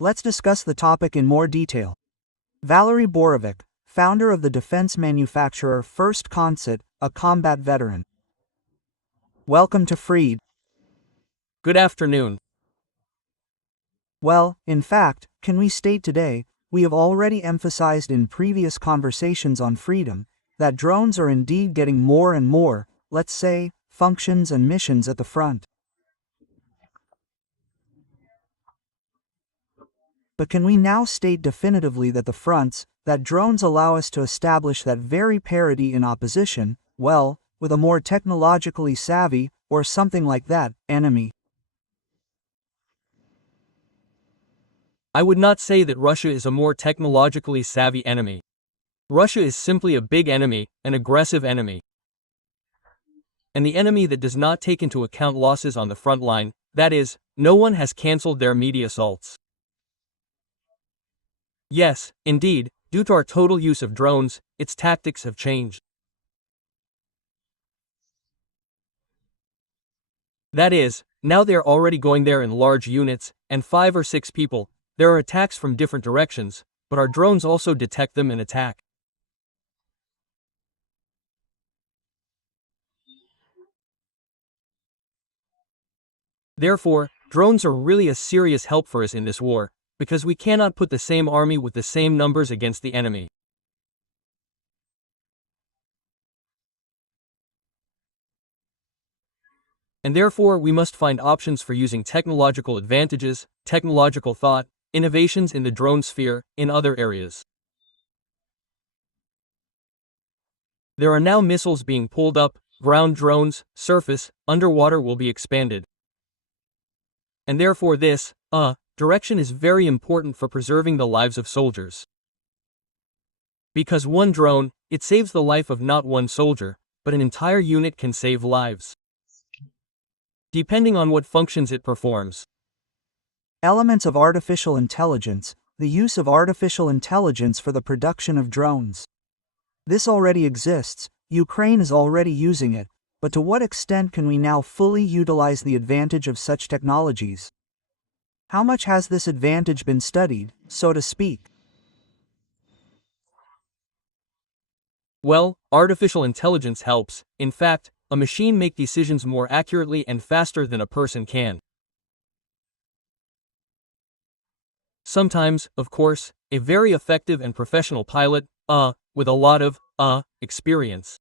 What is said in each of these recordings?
Let's discuss the topic in more detail. Valeriy Borovyk, founder of the defense manufacturer First Consett, a combat veteran. Welcome to Freed. Good afternoon. Well, in fact, can we state today, we have already emphasized in previous conversations on freedom, that drones are indeed getting more and more, let's say, functions and missions at the front. But can we now state definitively that that drones allow us to establish that very parity in opposition, well, with a more technologically savvy, or something like that, enemy? I would not say that Russia is a more technologically savvy enemy. Russia is simply a big enemy, an aggressive enemy. And the enemy that does not take into account losses on the front line, that is, no one has cancelled their media assaults. Yes, indeed, due to our total use of drones, its tactics have changed. That is, now they are already going there in large units, and 5 or 6 people. There are attacks from different directions, but our drones also detect them and attack. Therefore, drones are really a serious help for us in this war, because we cannot put the same army with the same numbers against the enemy. And therefore we must find options for using technological advantages, technological thought, innovations in the drone sphere, in other areas. There are now missiles being pulled up, ground drones, surface, underwater will be expanded. And therefore this, direction is very important for preserving the lives of soldiers. Because one drone, it saves the life of not one soldier, but an entire unit can save lives, depending on what functions it performs. Elements of artificial intelligence, the use of artificial intelligence for the production of drones. This already exists, Ukraine is already using it, but to what extent can we now fully utilize the advantage of such technologies? How much has this advantage been studied, so to speak? Well, artificial intelligence helps, in fact, a machine make decisions more accurately and faster than a person can. Sometimes, of course, a very effective and professional pilot, with a lot of, experience.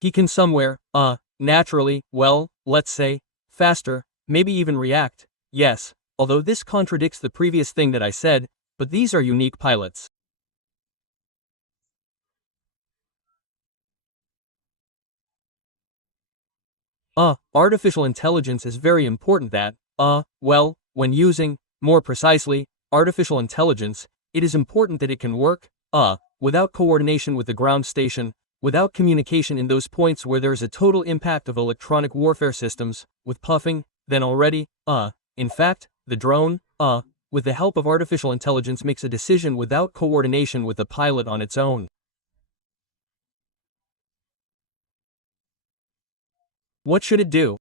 He can somewhere, naturally, well, let's say, faster, maybe even react, yes, although this contradicts the previous thing that I said, but these are unique pilots. Artificial intelligence is very important that, well, when using, more precisely, artificial intelligence, it is important that it can work, without coordination with the ground station, without communication in those points where there is a total impact of electronic warfare systems, with puffing, then already, in fact, the drone, with the help of artificial intelligence makes a decision without coordination with the pilot on its own. What should it do?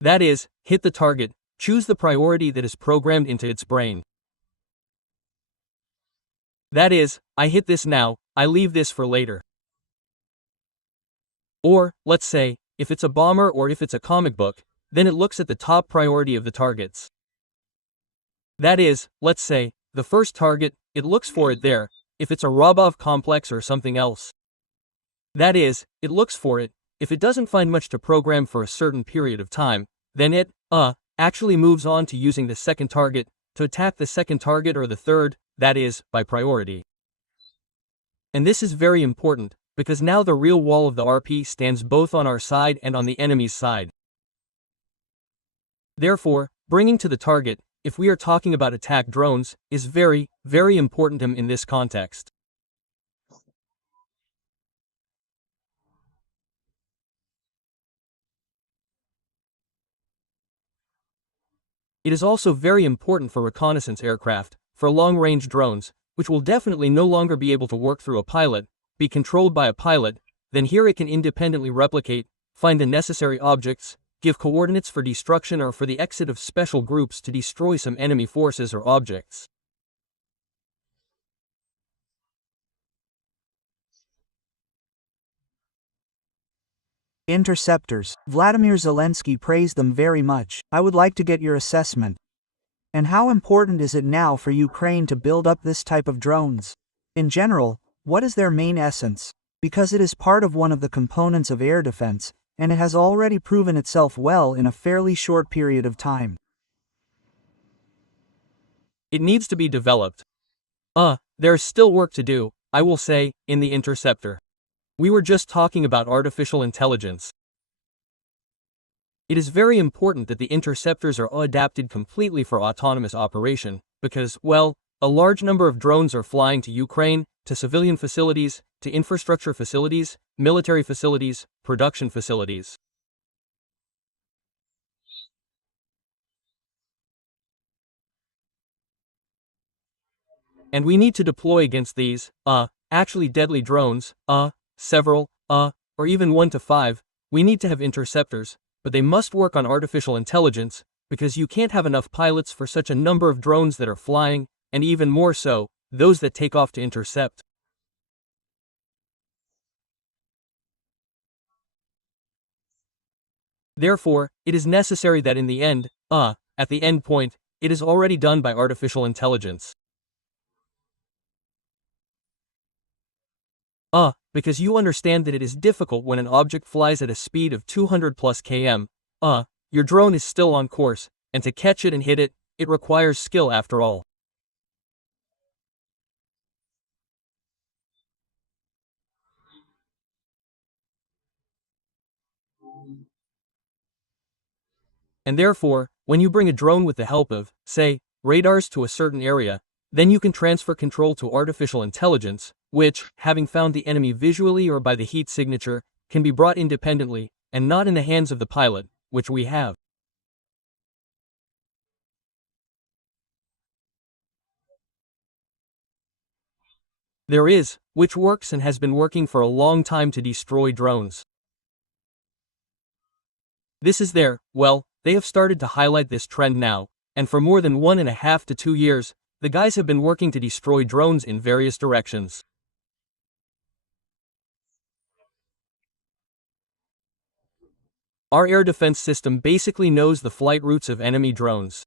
That is, hit the target, choose the priority that is programmed into its brain. That is, I hit this now, I leave this for later. Or, let's say, if it's a bomber or if it's a comic book, then it looks at the top priority of the targets. That is, let's say, the first target, it looks for it there, if it's a Robov complex or something else. That is, it looks for it. If it doesn't find much to program for a certain period of time, then it, actually moves on to using the second target, to attack the second target or the third, that is, by priority. And this is very important, because now the real wall of the RP stands both on our side and on the enemy's side. Therefore, bringing to the target, if we are talking about attack drones, is very, very important in this context. It is also very important for reconnaissance aircraft, for long-range drones, which will definitely no longer be able to work through a pilot, be controlled by a pilot, then here it can independently replicate, find the necessary objects, give coordinates for destruction or for the exit of special groups to destroy some enemy forces or objects. Interceptors. Vladimir Zelensky praised them very much. I would like to get your assessment. And how important is it now for Ukraine to build up this type of drones? In general, what is their main essence? Because it is part of one of the components of air defense, and it has already proven itself well in a fairly short period of time. It needs to be developed. There's still work to do, I will say, in the interceptor. We were just talking about artificial intelligence. It is very important that the interceptors are adapted completely for autonomous operation, because, well, a large number of drones are flying to Ukraine, to civilian facilities, to infrastructure facilities, military facilities, production facilities. And we need to deploy against these, actually deadly drones, several, or even 1 to 5, we need to have interceptors, but they must work on artificial intelligence, because you can't have enough pilots for such a number of drones that are flying, and even more so, those that take off to intercept. Therefore, it is necessary that in the end, at the end point, it is already done by artificial intelligence. Because you understand that it is difficult when an object flies at a speed of 200 plus km. Your drone is still on course, and to catch it and hit it, it requires skill after all. And therefore, when you bring a drone with the help of, say, radars to a certain area, then you can transfer control to artificial intelligence, which, having found the enemy visually or by the heat signature, can be brought independently, and not in the hands of the pilot, which we have. There is, which works and has been working for a long time to destroy drones. This is there, well, they have started to highlight this trend now, and for more than 1.5 to 2 years, the guys have been working to destroy drones in various directions. Our air defense system basically knows the flight routes of enemy drones.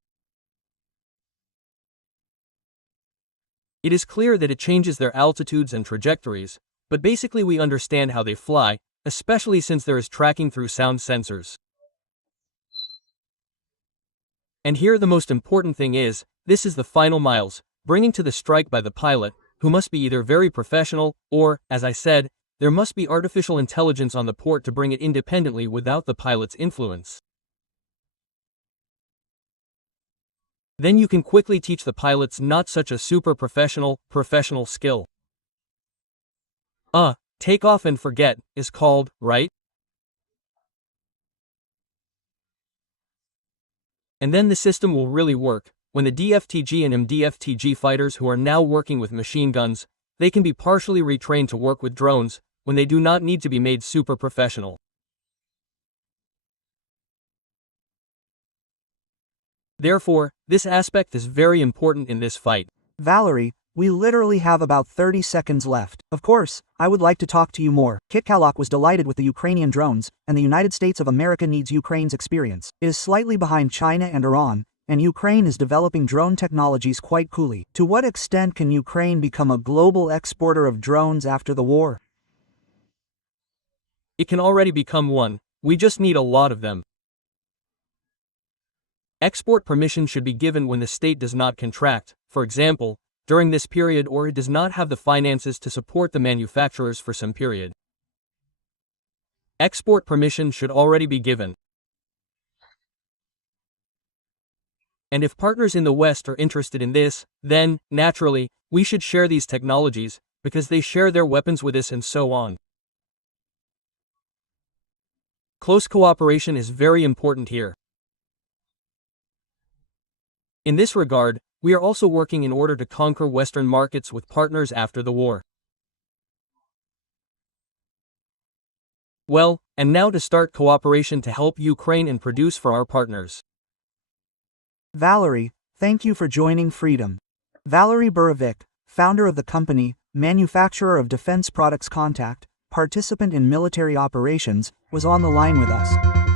It is clear that it changes their altitudes and trajectories, but basically we understand how they fly, especially since there is tracking through sound sensors. And here the most important thing is, this is the final miles, bringing to the strike by the pilot, who must be either very professional, or, as I said, there must be artificial intelligence on the port to bring it independently without the pilot's influence. Then you can quickly teach the pilots not such a super professional skill. Take off and forget, is called, right? And then the system will really work. When the DFTG and MDFTG fighters who are now working with machine guns, they can be partially retrained to work with drones, when they do not need to be made super professional. Therefore, this aspect is very important in this fight. Valeriy, we literally have about 30 seconds left. Of course, I would like to talk to you more. Kit Kalok was delighted with the Ukrainian drones, and the United States of America needs Ukraine's experience. It is slightly behind China and Iran, and Ukraine is developing drone technologies quite coolly. To what extent can Ukraine become a global exporter of drones after the war? It can already become one, we just need a lot of them. Export permission should be given when the state does not contract, for example, during this period, or it does not have the finances to support the manufacturers for some period. Export permission should already be given. And if partners in the West are interested in this, then, naturally, we should share these technologies, because they share their weapons with us and so on. Close cooperation is very important here. In this regard, we are also working in order to conquer Western markets with partners after the war. Well, and now to start cooperation to help Ukraine and produce for our partners. Valeriy, thank you for joining Freedom. Valeriy Borovyk, founder of the company, manufacturer of defense products Contact, participant in military operations, was on the line with us.